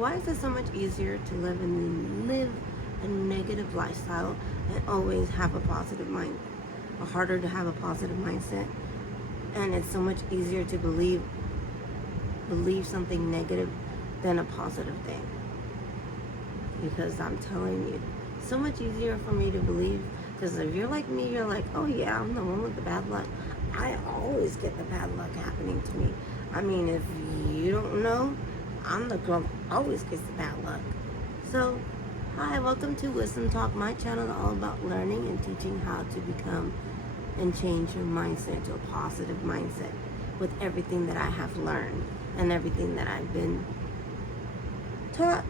Why is it so much easier to live a negative lifestyle and always have a positive mind, or harder to have a positive mindset? And it's so much easier to believe something negative than a positive thing. Because I'm telling you, so much easier for me to believe. Because if you're like me, you're like, oh yeah, I'm the one with the bad luck. I always get the bad luck happening to me. I mean, if you don't know, I'm the girl who always gets the bad luck. So, hi, welcome to Wisdom Talk, my channel all about learning and teaching how to become and change your mindset to a positive mindset with everything that I have learned and everything that I've been taught.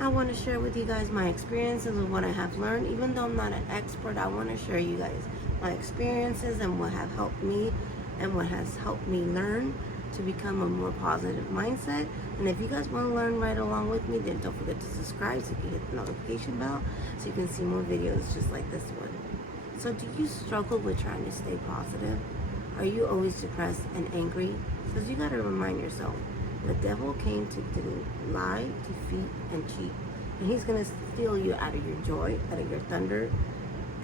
I want to share with you guys my experiences of what I have learned. Even though I'm not an expert, I want to share you guys my experiences and what have helped me and what has helped me learn to become a more positive mindset. And if you guys want to learn right along with me, then don't forget to subscribe so you can hit the notification bell so you can see more videos just like this one. So do you struggle with trying to stay positive? Are you always depressed and angry? Because you got to remind yourself, the devil came to lie, defeat, and cheat. And he's going to steal you out of your joy, out of your thunder,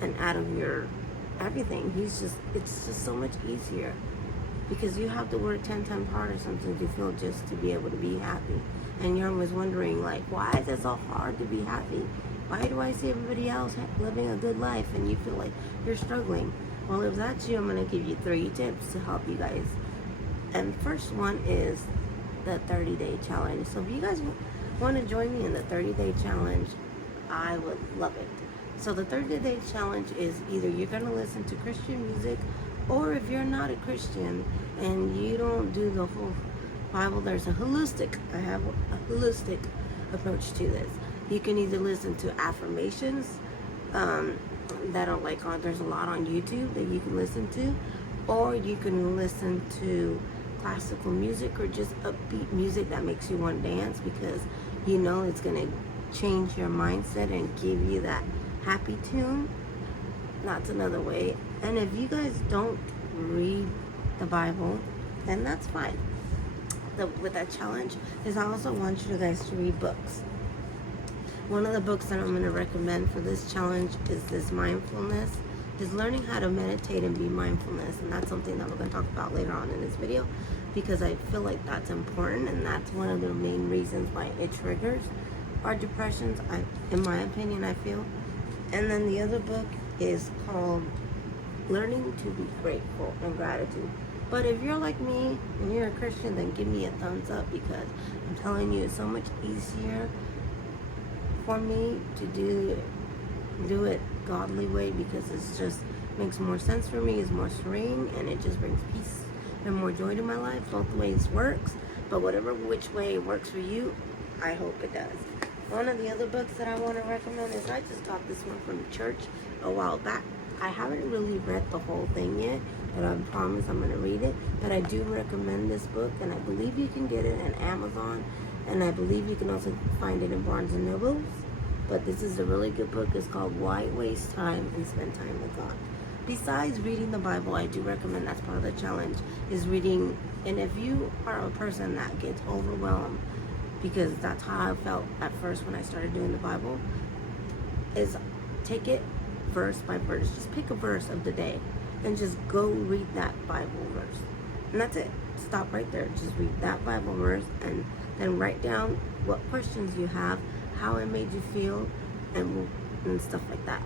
and out of your everything. It's just so much easier. Because you have to work 10 times harder sometimes to feel just to be able to be happy. And you're always wondering, like, why is it so hard to be happy? Why do I see everybody else living a good life and you feel like you're struggling? Well, if that's you, I'm going to give you 3 tips to help you guys. And first one is the 30-day challenge. So if you guys want to join me in the 30-day challenge, I would love it. So the 30-day challenge is either you're going to listen to Christian music, or if you're not a Christian and you don't do the whole Bible, I have a holistic approach to this. You can either listen to affirmations that are like there's a lot on YouTube that you can listen to, or you can listen to classical music or just upbeat music that makes you want to dance, because you know it's going to change your mindset and give you that happy tune. That's another way. And if you guys don't read the Bible, then that's fine. With that challenge is I also want you guys to read books. One of the books that I'm going to recommend for this challenge is this Mindfulness, is learning how to meditate and be mindfulness. And that's something that we're going to talk about later on in this video, because I feel like that's important, and that's one of the main reasons why it triggers our depressions, in my opinion, I feel. And then the other book is called Learning to be Grateful and Gratitude. But if you're like me and you're a Christian, then give me a thumbs up, because I'm telling you, it's so much easier for me to do it godly way, because it's just makes more sense for me, it's more serene, and it just brings peace and more joy to my life. Both ways works, but which way it works for you, I hope it does. One of the other books that I want to recommend is, I just got this one from church a while back. I haven't really read the whole thing yet, but I promise I'm going to read it. But I do recommend this book, and I believe you can get it on Amazon, and I believe you can also find it in Barnes & Noble. But this is a really good book. It's called Why Waste Time and Spend Time with God. Besides reading the Bible, I do recommend, that's part of the challenge, is reading. And if you are a person that gets overwhelmed, because that's how I felt at first when I started doing the Bible, is take it verse by verse. Just pick a verse of the day and just go read that Bible verse. And that's it. Stop right there. Just read that Bible verse and then write down what questions you have, how it made you feel, and stuff like that.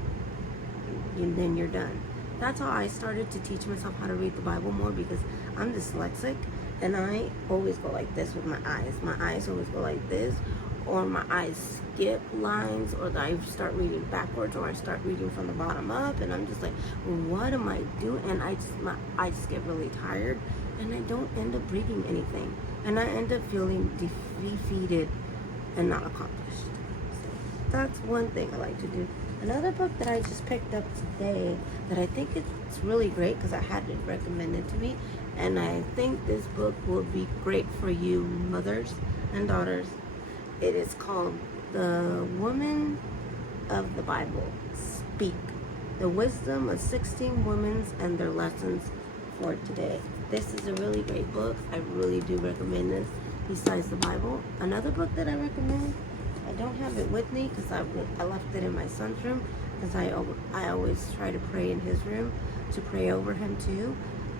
And then you're done. That's how I started to teach myself how to read the Bible more, because I'm dyslexic and I always go like this with my eyes. My eyes always go like this, or my eyes skip lines, or I start reading backwards, or I start reading from the bottom up, and I'm just like, what am I doing? And my eyes just get really tired, and I don't end up reading anything, and I end up feeling defeated and not accomplished. So that's one thing I like to do. Another book that I just picked up today that I think it's really great, because I had it recommended to me, and I think this book will be great for you mothers and daughters. It is called The Woman of the Bible Speak: The Wisdom of 16 Women and Their Lessons for Today. This is a really great book. I really do recommend this. besides the Bible. Another book that I recommend, I don't have it with me because I left it in my son's room, because I always try to pray in his room, to pray over him too.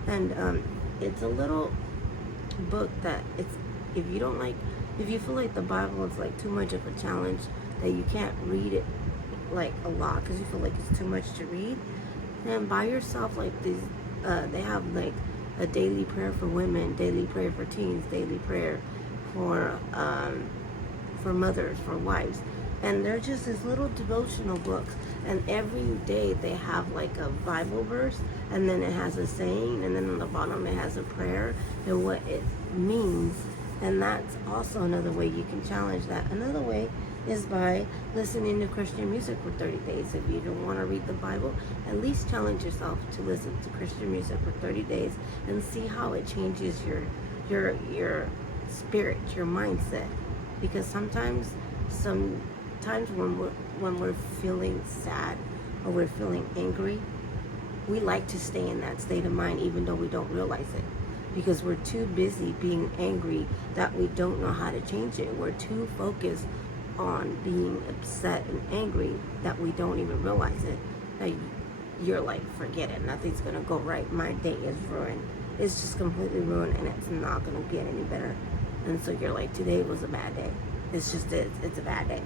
And it's a little book that if you feel like the Bible is like too much of a challenge, that you can't read it like a lot because you feel like it's too much to read, then buy yourself like these. They have like a daily prayer for women, daily prayer for teens, daily prayer for mothers, for wives. And they're just these little devotional books, and every day they have like a Bible verse, and then it has a saying, and then on the bottom it has a prayer and what it means. And that's also another way you can challenge that. Another way is by listening to Christian music for 30 days. If you don't want to read the Bible, at least challenge yourself to listen to Christian music for 30 days and see how it changes your spirit, your mindset. Because sometimes when we're feeling sad or we're feeling angry, we like to stay in that state of mind even though we don't realize it, because we're too busy being angry that we don't know how to change it. We're too focused on being upset and angry that we don't even realize it. That you're like, forget it, nothing's gonna go right, my day is ruined, it's just completely ruined, and it's not gonna get any better. And so you're like, today was a bad day. It's a bad day.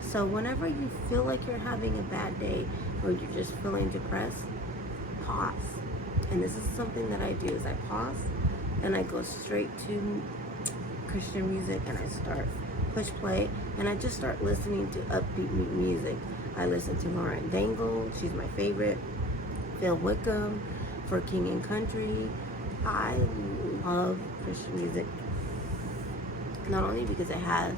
So whenever you feel like you're having a bad day or you're just feeling depressed, pause. And this is something that I do, is I pause and I go straight to Christian music, and I start push play, and I just start listening to upbeat music. I listen to Lauren Daigle, she's my favorite. Phil Wickham for King and Country. I love Christian music, not only because it has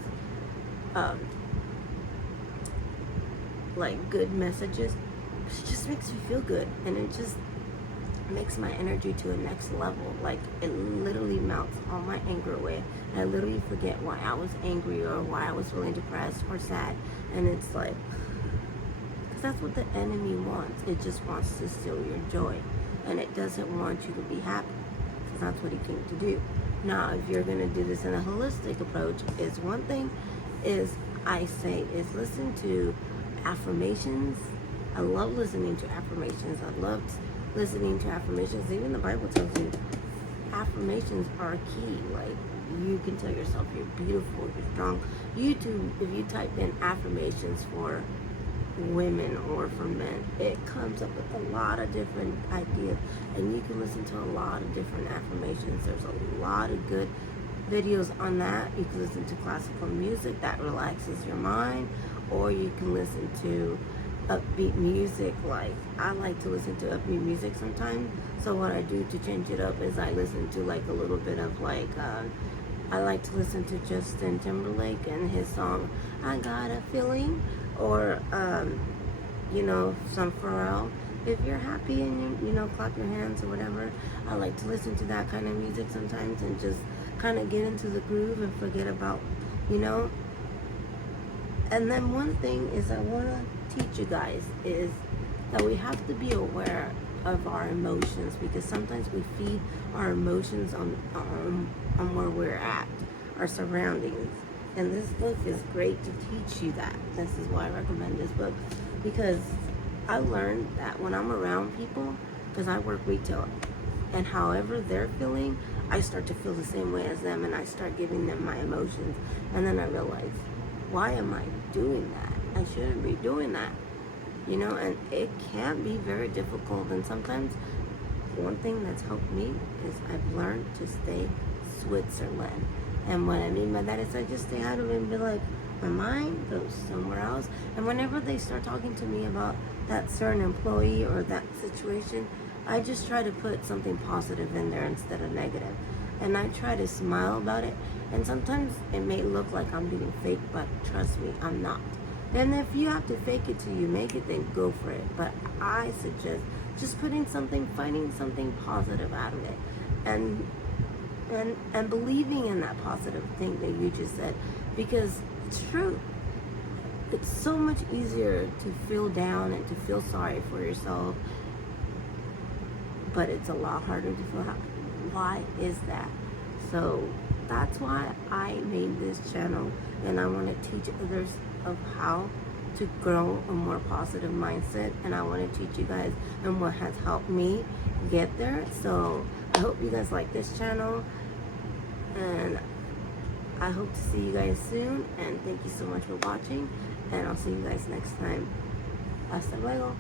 like good messages, but it just makes me feel good, and it just makes my energy to a next level. Like, it literally melts all my anger away. I literally forget why I was angry or why I was feeling depressed or sad. And it's like, because that's what the enemy wants. It just wants to steal your joy, and it doesn't want you to be happy, because that's what he came to do. Now, if you're going to do this in a holistic approach, is one thing is, I say, is listen to affirmations. I love listening to affirmations. I love listening to affirmations. Even the Bible tells you affirmations are key. Like, you can tell yourself you're beautiful, you're strong. YouTube, if you type in affirmations for women or for men, it comes up with a lot of different ideas, and you can listen to a lot of different affirmations. There's a lot of good videos on that. You can listen to classical music that relaxes your mind, or you can listen to upbeat music. Like, I like to listen to upbeat music sometimes. So what I do to change it up is I listen to like a little bit of like I like to listen to Justin Timberlake and his song I Got a Feeling, or some Pharrell. If you're happy and you clap your hands or whatever, I like to listen to that kind of music sometimes and just kind of get into the groove and forget about and then one thing is I want to teach you guys is that we have to be aware of our emotions, because sometimes we feed our emotions on where we're at, our surroundings. And this book is great to teach you that. This is why I recommend this book, because I learned that when I'm around people, because I work retail, and however they're feeling, I start to feel the same way as them, and I start giving them my emotions. And then I realize, why am I doing that? I shouldn't be doing that. And it can be very difficult. And sometimes one thing that's helped me is I've learned to stay Switzerland. And what I mean by that is I just stay out of it and be like, my mind goes somewhere else. And whenever they start talking to me about that certain employee or that situation, I just try to put something positive in there instead of negative. And I try to smile about it. And sometimes it may look like I'm being fake, but trust me, I'm not. And if you have to fake it till you make it, then go for it. But I suggest just finding something positive out of it. And believing in that positive thing that you just said. Because it's true. It's so much easier to feel down and to feel sorry for yourself, but it's a lot harder to feel happy. Why is that? So that's why I made this channel, and I want to teach others of how to grow a more positive mindset, and I want to teach you guys and what has helped me get there. So I hope you guys like this channel, and I hope to see you guys soon, and thank you so much for watching, and I'll see you guys next time. Hasta luego.